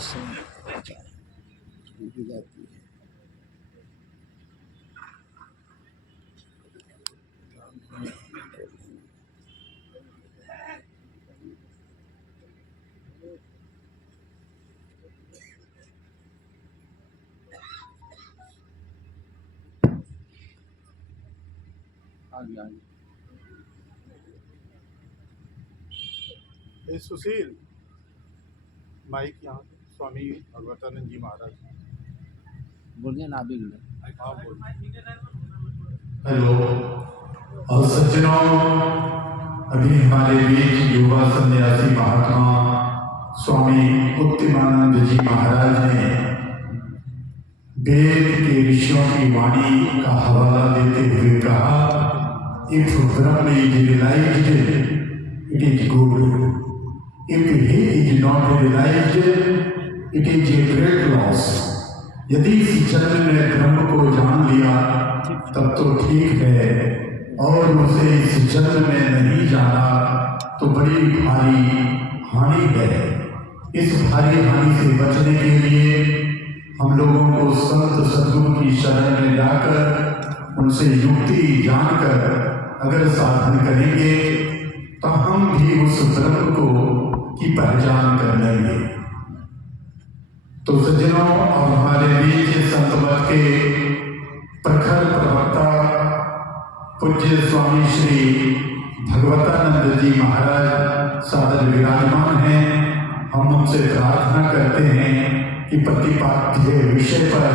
जाती है। सुशील माइक यहाँ स्वामी भगवतानंद जी महाराज बोलिए ना भी। हेलो और सज्जनों, अभी हमारे बीच युवा सन्यासी महात्मा स्वामी उत्तमानंद जी महाराज ने वेद के ऋषियों की वाणी का हवाला देते हुए कहा, if Brahma is realised it is good. If he is not realized, it is a great loss. यदि इस जन्म में ब्रह्म को जान लिया तब तो ठीक है, और उसे इस जन्म में नहीं जाना तो बड़ी भारी हानि है। इस भारी हानि से बचने के लिए हम लोगों को संत सद्गुरु की शरण में जाकर उनसे युक्ति जानकर अगर साधन करेंगे तो हम भी उस ब्रह्म को की पहचान कर लेंगे। तो सज्जनों, अब हमारे बीच संत मत के प्रखर प्रवक्ता पूज्य स्वामी श्री भगवतानंद जी महाराज सादर विराजमान हैं। हम उनसे प्रार्थना करते हैं कि प्रतिपाद्य विषय पर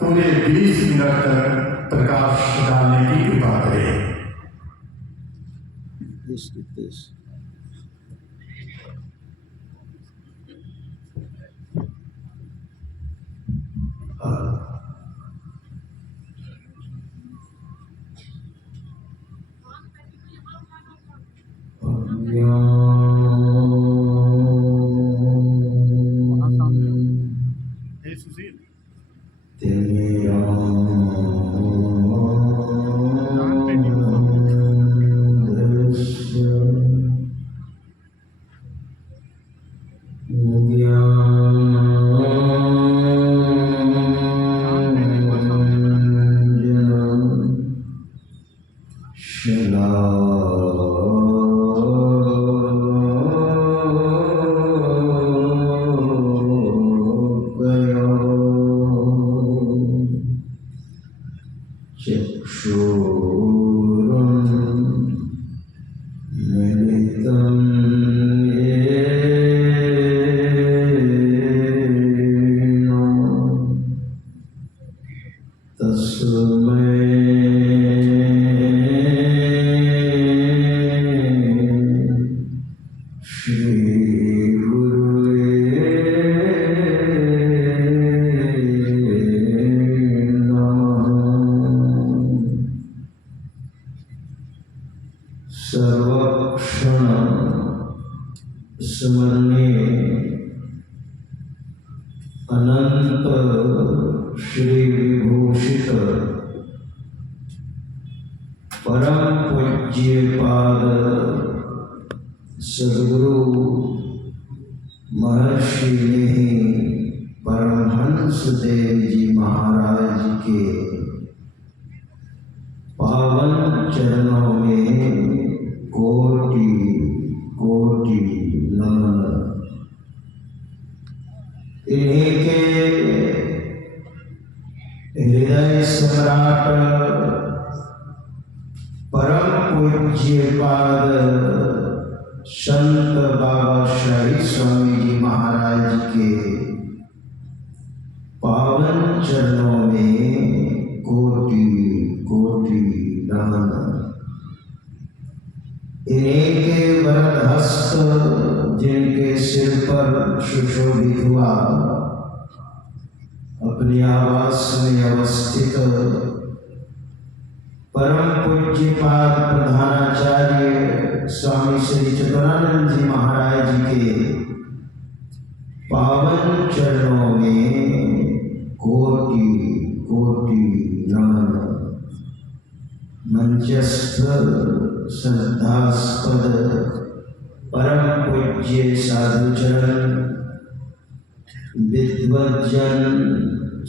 पूरे 20 मिनट तक प्रकाश डालने की कृपा करें। सुशील सर्वक्षण स्मरणीय अनंत श्री विभूषित परम पूज्य पाद सद्गुरु महर्षि परमहंस देव जी महाराज के पावन चरणों में कोटि कोटि नमन। इन्हीं के हृदय सम्राट परम पूज्य पाद संत बाबा शाही स्वामी जी महाराज के पावन चरणों में कोटि कोटि नमन। इन्हीं के वरद हस्त जिनके सिर पर सुशोभित हुआ, अपने आवास में अवस्थित परम पूज्य पाद प्रधानाचार्य स्वामी श्री चतुरानंद जी महाराज जी के पावन चरणों में कोटि कोटि नमन। मंचस्थ श्रद्धास्पद परम पूज्य साधुचरण विद्वज्जन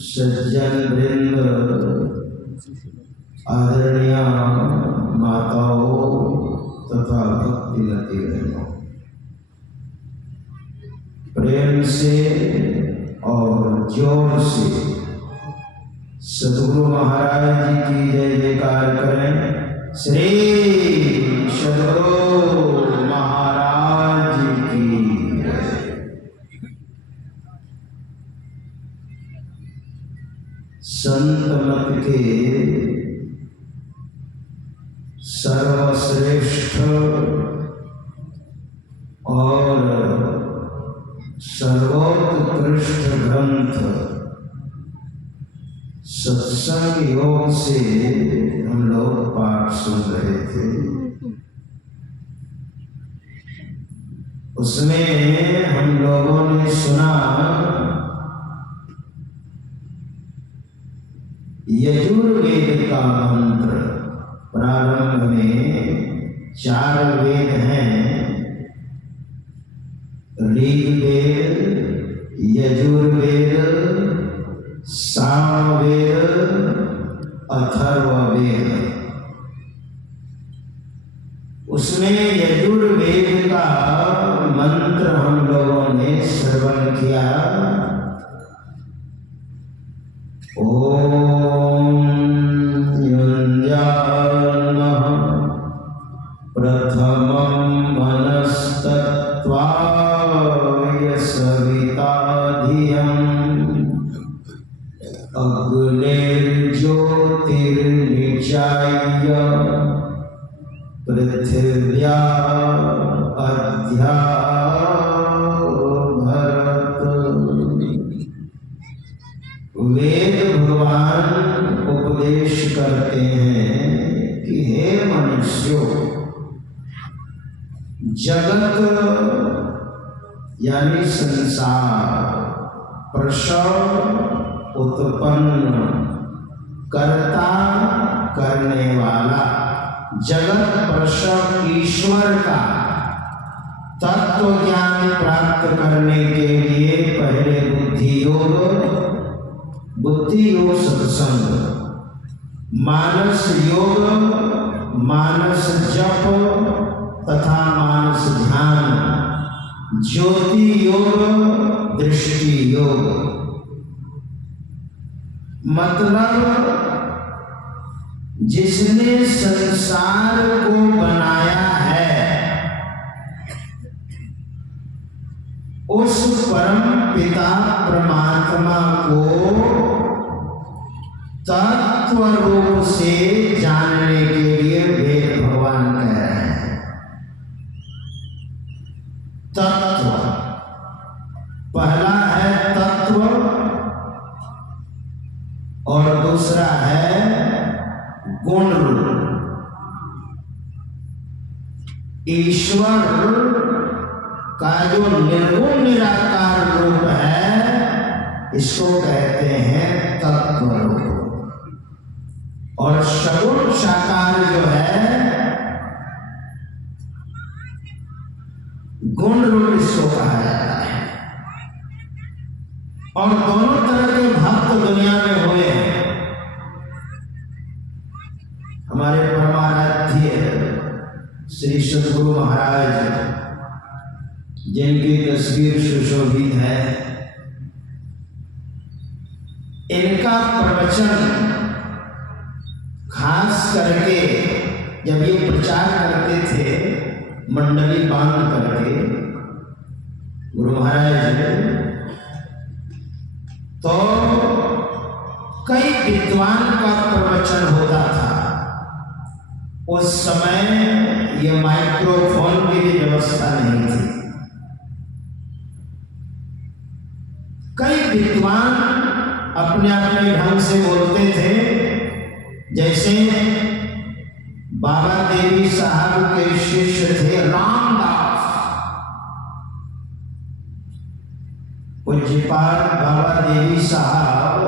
सज्जन वृंद, आदरणीय माताओं तथा भक्तिमती बहनों, प्रेम से और जोर से सद्गुरु महाराज जी की जय जयकार करें। श्री सद्गुरु महाराज जी की जय। संत मत के सर्वश्रेष्ठ और सर्वोत्कृष्ट ग्रंथ सत्संग योग से हम लोग पाठ सुन रहे थे। उसमें हम लोगों ने सुना यजुर्वेद का मंत्र। प्रारंभ में 4 वेद हैं, ऋग्वेद, यजुर्वेद, सामवेद, अथर्ववेद। उसमें यजुर्वेद का मंत्र हम लोगों ने श्रवण किया। ओम युञ्जानः प्रथमं मनस्तत्त्वाय सविता धियम् अग्निर्ज्योतिर्निचाय्य पृथिव्या अध्या भरत। वेद भगवान उपदेश करते हैं कि हे मनुष्यों, जगत यानी संसार, प्रसव उत्पन्न, कर्ता करने वाला, जगत प्रसव ईश्वर का तत्व ज्ञान प्राप्त करने के लिए पहले बुद्धि योग सत्संग, मानस योग, मानस जप तथा मानस ध्यान, ज्योति योग, दृष्टि योग। मतलब जिसने संसार को बनाया है उस परम पिता परमात्मा को तत्व रूप से जानने के लिए वेद भगवान कह रहे हैं। तत्व पहला है तत्व और दूसरा है गुण रूप। ईश्वर का जो निर्गुण निराकार रूप है इसको कहते हैं तत्व रूप, और सगुण साकार जो है गुण रूप इसको कहा जाता है। और दोनों तरह के भक्त दुनिया में हुए हैं। हमारे परमाराध्य श्री सद्गुरु महाराज जिनकी तस्वीर सुशोभित है, इनका प्रवचन खास करके जब ये प्रचार करते थे मंडली बांध करके गुरु महाराज, तो कई विद्वान का प्रवचन होता था। उस समय ये माइक्रोफोन की भी व्यवस्था नहीं थी। कई विद्वान अपने अपने ढंग से बोलते थे। जैसे बाबा देवी साहब के शिष्य थे रामदास, पूज्यपाद बाबा देवी साहब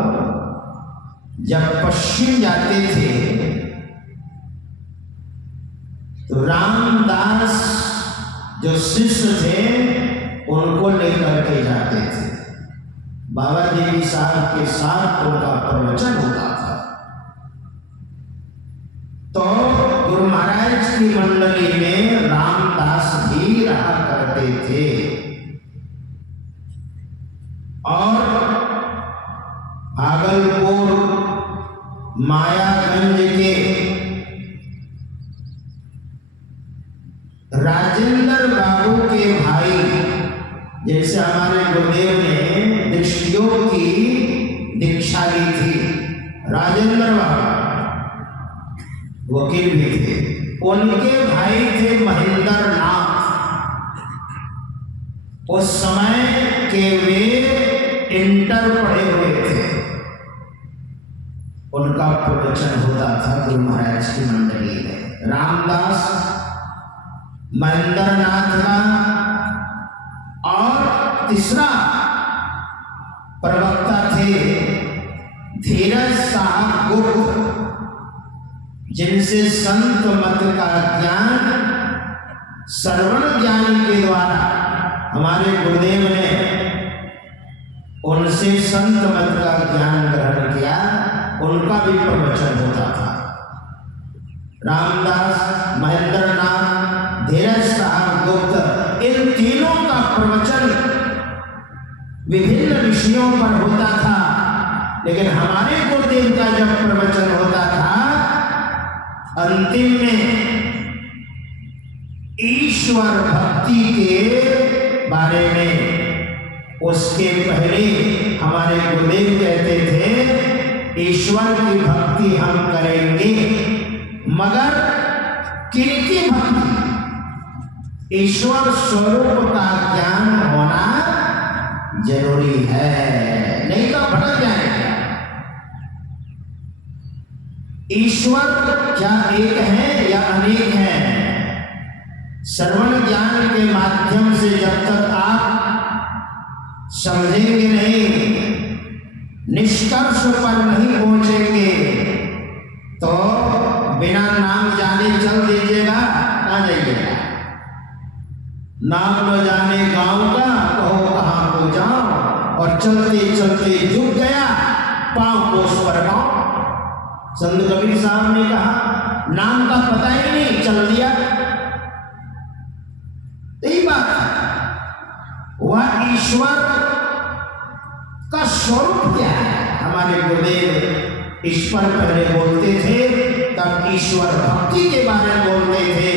जब पश्चिम जाते थे तो रामदास जो शिष्य थे उनको लेकर के जाते थे। बाबा देवी साहब के साथ उनका प्रवचन होता था। तो गुरु महाराज की मंडली में रामदास भी रहा करते थे और भागलपुर मायागंज के राजेंद्र बाबू के भाई, जैसे हमारे गुरुदेव ने दृष्टियोग की दीक्षा ली थी, राजेंद्र बाबू वकील भी थे, उनके भाई थे महेंद्र नाथ। उस समय के वे इंटर पढ़े हुए थे। उनका प्रवचन होता था गुरु महाराज की मंडली में। रामदास, महेंद्र नाथ का और तीसरा प्रवक्ता थे धीरज साहब गुप्त, जिनसे संत मत का ज्ञान श्रवण ज्ञान के द्वारा हमारे गुरुदेव ने उनसे संत मत का ज्ञान ग्रहण किया। उनका भी प्रवचन होता था। रामदास, महेंद्र नाथ, धीरज साहब गुप्त, इन तीनों का प्रवचन विभिन्न विषयों पर होता था। लेकिन हमारे गुरुदेव का जब प्रवचन होता था, अंतिम में ईश्वर भक्ति के बारे में, उसके पहले हमारे गुरुदेव कहते थे ईश्वर की भक्ति हम करेंगे, मगर किनकी भक्ति? ईश्वर स्वरूप का ज्ञान होना जरूरी है, नहीं तो भटक जाएगा। ईश्वर क्या एक है या अनेक है? श्रवण ज्ञान के माध्यम से जब तक आप समझेंगे नहीं, निष्कर्ष पर नहीं पहुंचेंगे, तो बिना नाम जाने चल दीजिएगा, कहाँ जाइएगा? नाम न जाने गांव का, कहो कहाँ को जाओ, और चलते चलते झुक गया पांव कोस पर गांव। संत कबीर साहब ने कहा नाम का पता ही नहीं, चल दिया। यही बात है। वह ईश्वर का स्वरूप क्या है? हमारे गुरुदेव इस पर पहले बोलते थे, तब ईश्वर भक्ति के बारे में बोलते थे।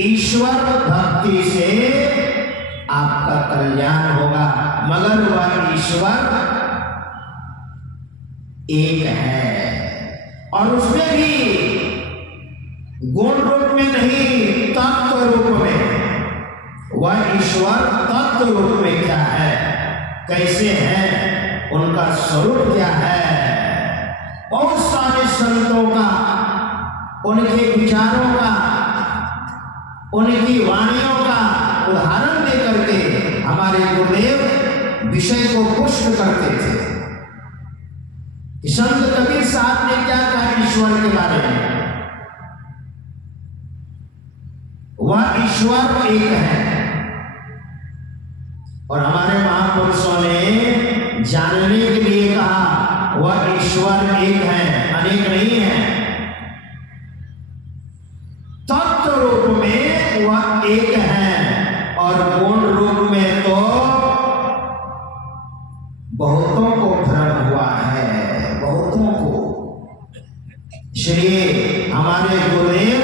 ईश्वर भक्ति से आपका कल्याण होगा, मगर वह ईश्वर एक है, और उसमें भी गुण रूप में नहीं, तत्व रूप में। वह ईश्वर तत्व रूप में क्या है, कैसे है, उनका स्वरूप क्या है? बहुत सारे संतों का, उनके विचारों का, उनकी वाणियों का उदाहरण दे करके हमारे गुरुदेव विषय को पुष्ट करते थे। संत कबीर साहब ने क्या कहा ईश्वर के बारे में? वह ईश्वर एक है, और हमारे महापुरुषों ने जानने के लिए कहा वह ईश्वर एक है, अनेक नहीं है। तत्व रूप में वह एक है, और गुण रूप में तो बहुतों को भ्रम हुआ है, बहुतों को। इसलिए हमारे गुरुदेव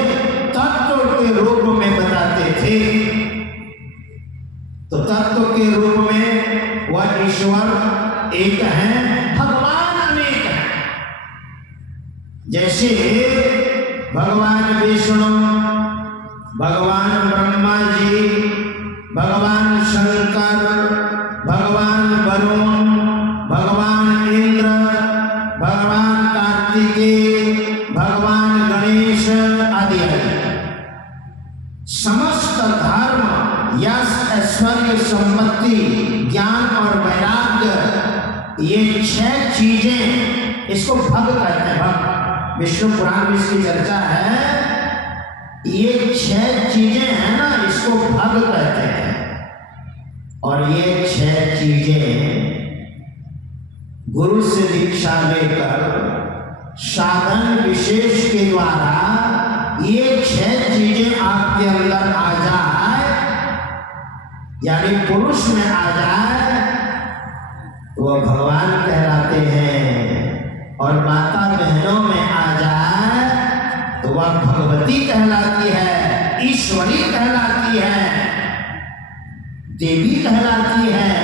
तत्व के रूप में बताते थे, तो तत्व के रूप में वह ईश्वर एक है, भगवान अनेक है। जैसे भगवान विष्णु, भगवान ब्रह्मा जी, भगवान शंकर, भगवान वरुण, भगवान इंद्र, भगवान कार्तिकेय, भगवान गणेश आदि समस्त धर्म, यश, ऐश्वर्य, संपत्ति, ज्ञान और वैराग्य, ये 6 चीजें, इसको भग कहते हैं। भग, विष्णु पुराण में इसकी चर्चा है। ये 6 चीजें हैं ना, इसको भग कहते हैं। और ये 6 चीजें गुरु से दीक्षा लेकर साधन विशेष के द्वारा ये 6 चीजें आपके अंदर आ जाए, यानी पुरुष में आ जाए, तो वह भगवान कहलाते हैं। और माता बहनों में आ जाए तो वह भगवती कहलाती है, ईश्वरी कहलाती है, देवी कहलाती है।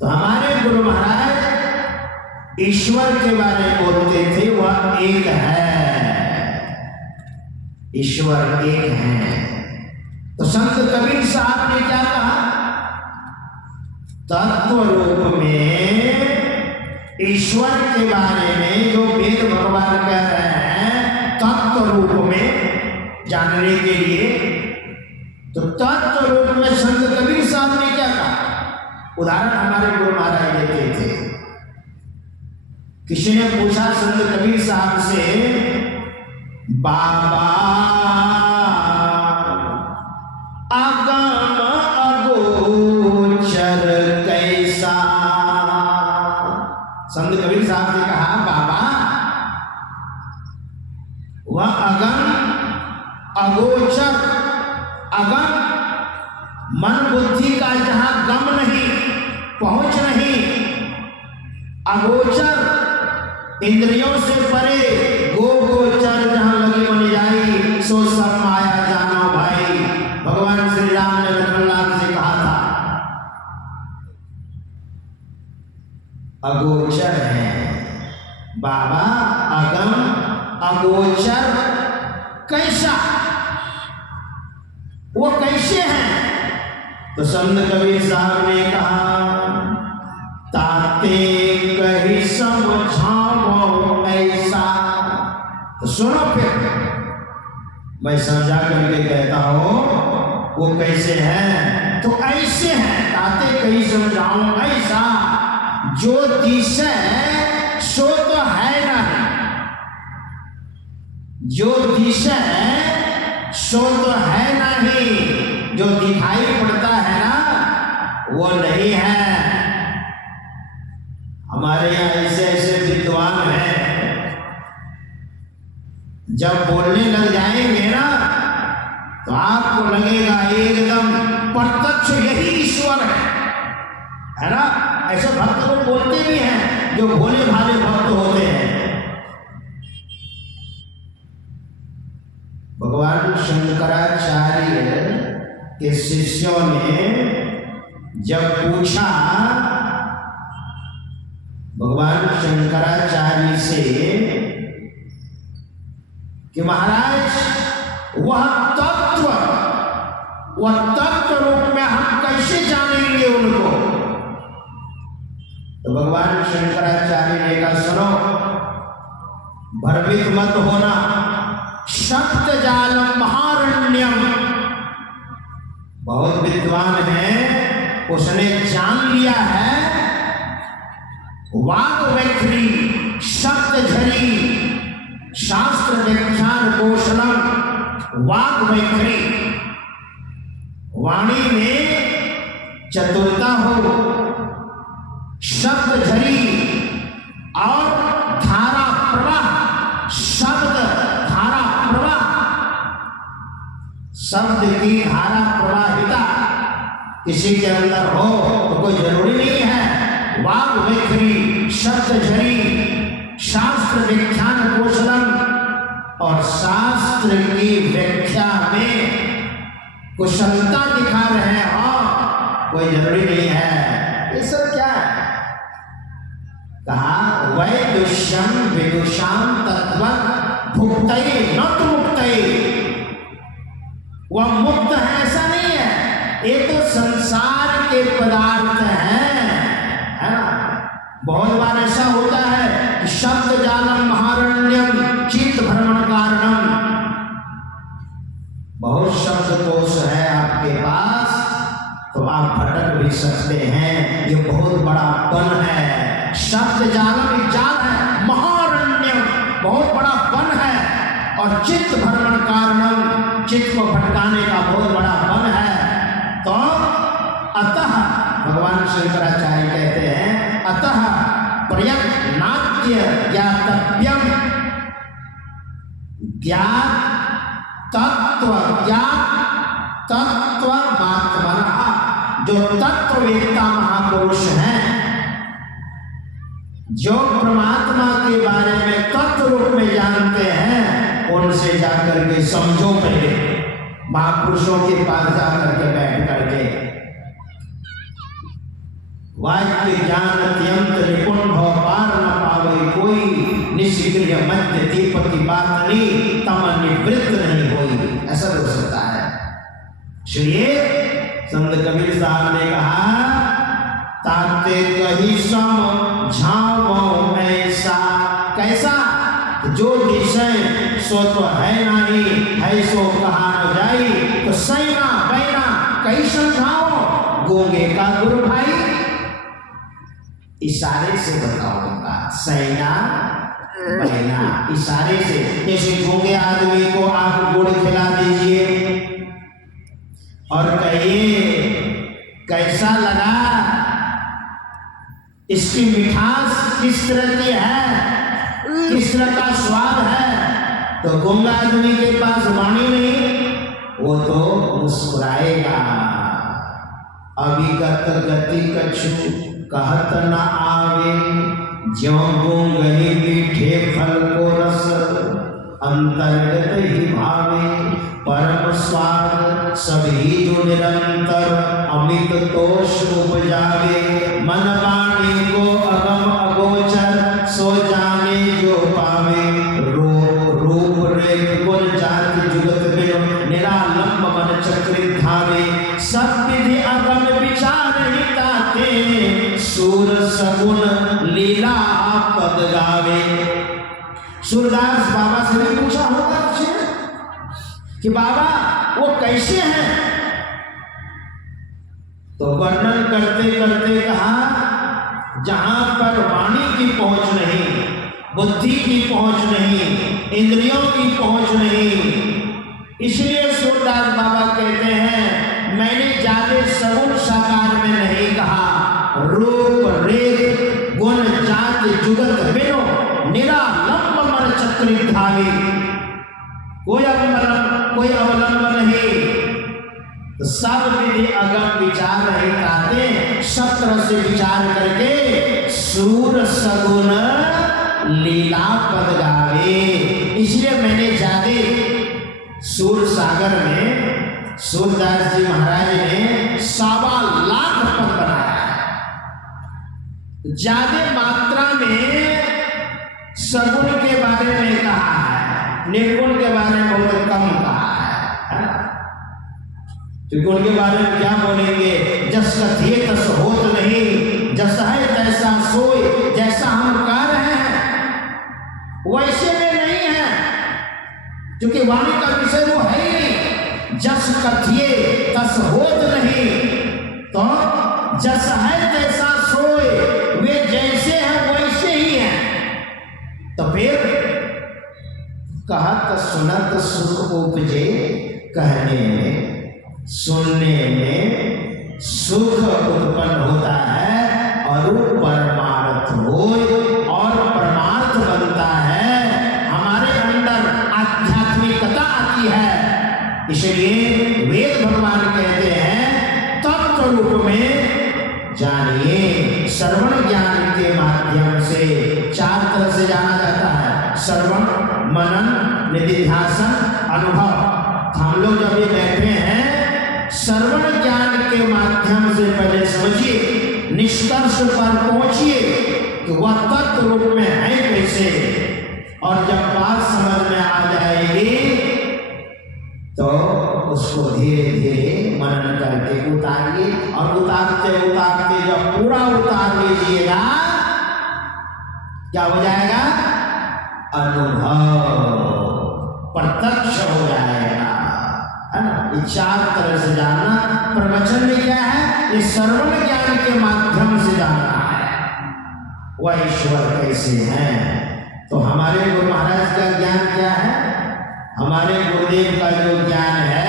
तो हमारे गुरु महाराज ईश्वर के बारे में बोलते थे, वह एक है, ईश्वर एक है। तो संत कबीर साहब ने क्या कहा? तत्व रूप में ईश्वर के बारे में जो वेद भगवान कह रहे हैं तत्व रूप में जानने के लिए, तो तत्व रूप में संत कबीर साहब ने क्या कहा? उदाहरण हमारे गुरु महाराज देते थे। किसी ने पूछा संत कबीर साहब से, बाबा अगम अगोचर कैसा? संत कबीर साहब ने कहा, बाबा वह अगम अगोचर, अगम मन बुद्धि का जहां गम नहीं, पहुंच नहीं, अगोचर इंद्रियों से परे, गो गोचर जहां लगी बन जाई, सो सब माया जानो भाई। भगवान श्री राम ने लखनलाल से कहा था, अगोचर है बाबा, अगम अगोचर कैसा? वो कैसे हैं? तो संत कबीर साहब ने कहा, ताते कही समझाओ ऐसा। तो सुनो फिर मैं समझा करके कहता हूं वो कैसे हैं। तो ऐसे हैं, ताते कही समझाओ ऐसा, जो दिशे सो तो है नहीं, जो दिशे सो तो है नहीं, जो दिखाई पड़ता है ना वो नहीं है। हमारे यहाँ ऐसे ऐसे विद्वान हैं, जब बोलने लग जाएंगे ना तो आपको लगेगा एकदम प्रत्यक्ष यही ईश्वर है ना। ऐसे भक्त लोग बोलते भी हैं जो भोले भाले भक्त होते हैं। भगवान शंकराचार्य के शिष्यों ने जब पूछा भगवान शंकराचार्य से कि महाराज वह तत्व रूप में हम कैसे जानेंगे उनको? तो भगवान शंकराचार्य ने कहा, सुनो, भ्रमित मत होना, शक्त जालम महारण्यम। बहुत विद्वान है, उसने जान लिया है वाग वैखरी, शब्द झरी, शास्त्र व्याख्यान कौशलम, वाग वैखरी, वाणी में चतुरता हो, शब्द झरी और धारा प्रवाह, शब्द धारा प्रवाह, शब्द की धारा प्रवाहिता किसी के अंदर हो तो कोई जरूरी नहीं है। वाग वैखरी, शब्द झरी, शास्त्र व्याख्यान कौशलम, और शास्त्र की व्याख्या में कुशलता दिखा रहे हो, कोई जरूरी नहीं है। ये सब क्या है? कहा वैदुष्यम विदुषाम तत्व भुक्तये न तो मुक्तये। वह मुक्त है ऐसा नहीं है, ये तो संसार के पदार्थ हैं, है ना। बहुत बार ऐसा होता है कि शब्द जालम महारण्यम चित्त भ्रमण कारणम। बहुत शब्द कोश है आपके पास तो आप भटक भी सकते हैं, ये बहुत बड़ा वन है। शब्द जालम एक जाल है, महारण्यम बहुत बड़ा वन है, और चित्त भ्रमण कारणम चित्त को भटकाने का बहुत बड़ा वन है। तो अतः भगवान शंकराचार्य कहते हैं अतः प्रयत्नाद्य ज्ञातव्यम, तत्वमात्मनः, जो तत्ववेत्ता महापुरुष हैं, जो परमात्मा के बारे में तत्व रूप में जानते हैं, उनसे जाकर के समझो। पहले महापुरुषों के पास जाकर के बैठ करके वाक्य ज्ञान अत्यंत निपुण भव पार न पावे कोई, निष्क्रिय मध्य दीपक की बात नहीं, तम निवृत्त नहीं होई, ऐसा हो सकता है। इसलिए संत कबीर साहब ने कहा, ताते कही समझावो ऐसा, कैसा? जो विषय सो तो है नहीं, है सो कहा न जाई, तो सैना बैना कई समझाओ, गोंगे का गुरु भाई। इशारे से बताऊंगा, सैना बैना इशारे से। जैसे गूंगे आदमी को आप गुड़ खिला दीजिए और कहिए कैसा लगा, इसकी मिठास किस तरह की है, किस तरह का स्वाद है, तो गूंगा आदमी के पास वाणी नहीं, वो तो मुस्कुराएगा। अविगत गति कछु कहत न आवे, ज्यों गूंगही मीठे फल को रस, अंतर्गत ही भावे, परम स्वाद सभी जो निरंतर, अमित तोष उपजावे, मन वाणी को अगम अगोचर, सो जाने जो पावे, रूप रेख गुण जाति जुगत बिनु, निरालंब मन चक्रित धावे, सब विधि अगम विचार हिताते, सूर सगुन लीला पद गावे। सूरदास बाबा से भी पूछा होगा कि बाबा वो कैसे हैं, तो वर्णन करते करते कहा, जहां पर वाणी की पहुंच नहीं, बुद्धि की पहुंच नहीं, इंद्रियों की पहुंच नहीं, इसलिए सूरदास बाबा कहते हैं, मैंने ज्यादा सगुण साकार में नहीं कहा, रूप रेख गुण जाति जुगत बिनु, निरालंब मन चक्रित धावी, कोई अवलंब नहीं, तो सब विधि अगम विचार नहीं करते, सब तरह से विचार करके सूर सगुन लीला पद गावे। इसलिए मैंने ज्यादा सूर सागर में सूरदास जी महाराज ने 1.25 लाख पद बनाया है। ज्यादा मात्रा में सगुण के बारे में कहा है, निर्गुण के बारे में बहुत कम कहा है ना? क्योंकि उनके बारे में क्या बोलेंगे, जस कथिए तस होत नहीं, जस है तैसा सोए, जैसा हम कह रहे हैं वैसे में नहीं है, क्योंकि वाणी का विषय वो है ही नहीं। जस कथिए तस होत नहीं, तो जस है तैसा सोए, वे जैसे हैं वैसे ही हैं। तो फिर कहत सुनत सुख उपजे, कहने में सुनने में सुख उत्पन्न होता है, और परमार्थ हो और परमार्थ बनता है, हमारे अंदर आध्यात्मिकता आती है। इसलिए वेद भगवान कहते हैं तत्व रूप में जानिए। श्रवण ज्ञान के माध्यम से 4 तरह से जाना जाता है, श्रवण, मनन, निधिध्यासन, अनुभव। हम लोग जब ये बैठे हैं, श्रवण ज्ञान के माध्यम से पहले समझिए, निष्कर्ष पर पहुंचिए कि वह तत्व रूप में है कैसे, और जब बात समझ में आ जाएगी तो उसको धीरे धीरे मनन करके उतारिए, और उतारते उतारते जब पूरा उतार लीजिएगा क्या हो जाएगा, अनुभव प्रत्यक्ष हो जाएगा, है ना? ये 4 तरह से जानना। प्रवचन में क्या है, ये श्रवण ज्ञान के माध्यम से जानना है वह ईश्वर कैसे हैं। तो हमारे गुरु महाराज का ज्ञान क्या है, हमारे गुरुदेव का जो ज्ञान है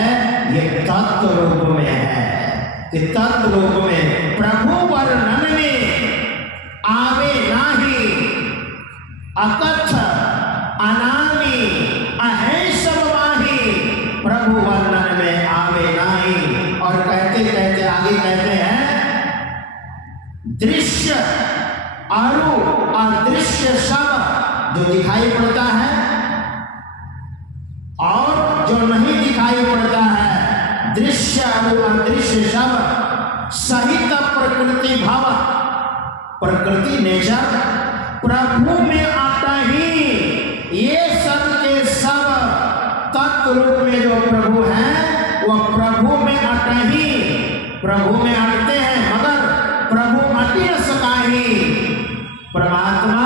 ये तत्व रूप में है, कि तत्व रूप में प्रभु वर्णन में आवे नाही, अकथ अनामी अहेसम माही, प्रभु वर्णन में आवे नाही। और कहते कहते आगे कहते हैं दृश्य अरु अदृश्य सब जो दिखाई पड़ता है और जो नहीं दिखाई पड़ता है, दृश्य अरु अदृश्य सब सहित प्रकृति भाव, प्रकृति नेचर प्रभु में आता ही ये सब के सब तत्व रूप में जो प्रभु है वह प्रभु में अट ही, प्रभु में अटते हैं मगर प्रभु अट न सका ही। परमात्मा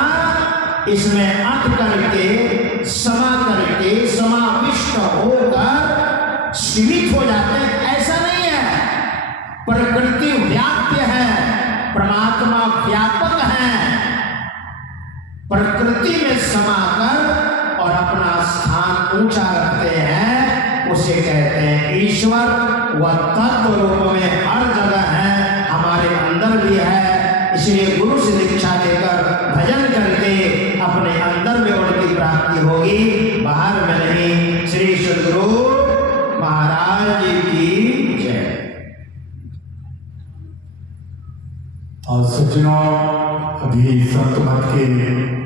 इसमें अट करके समाविष्ट होकर सीमित हो जाते हैं, ऐसा नहीं है। प्रकृति व्याप्य है, परमात्मा व्यापक है। प्रकृति में समाकर और अपना स्थान ऊंचा रखते हैं, उसे कहते हैं ईश्वर। वह तत्व रूप में हर जगह है, हमारे अंदर भी है। इसलिए गुरु से दीक्षा लेकर भजन करके अपने अंदर में उनकी प्राप्ति होगी, बाहर में नहीं। श्री सद्गुरु महाराज जी की जय। और सज्जनों, अभी संत मत के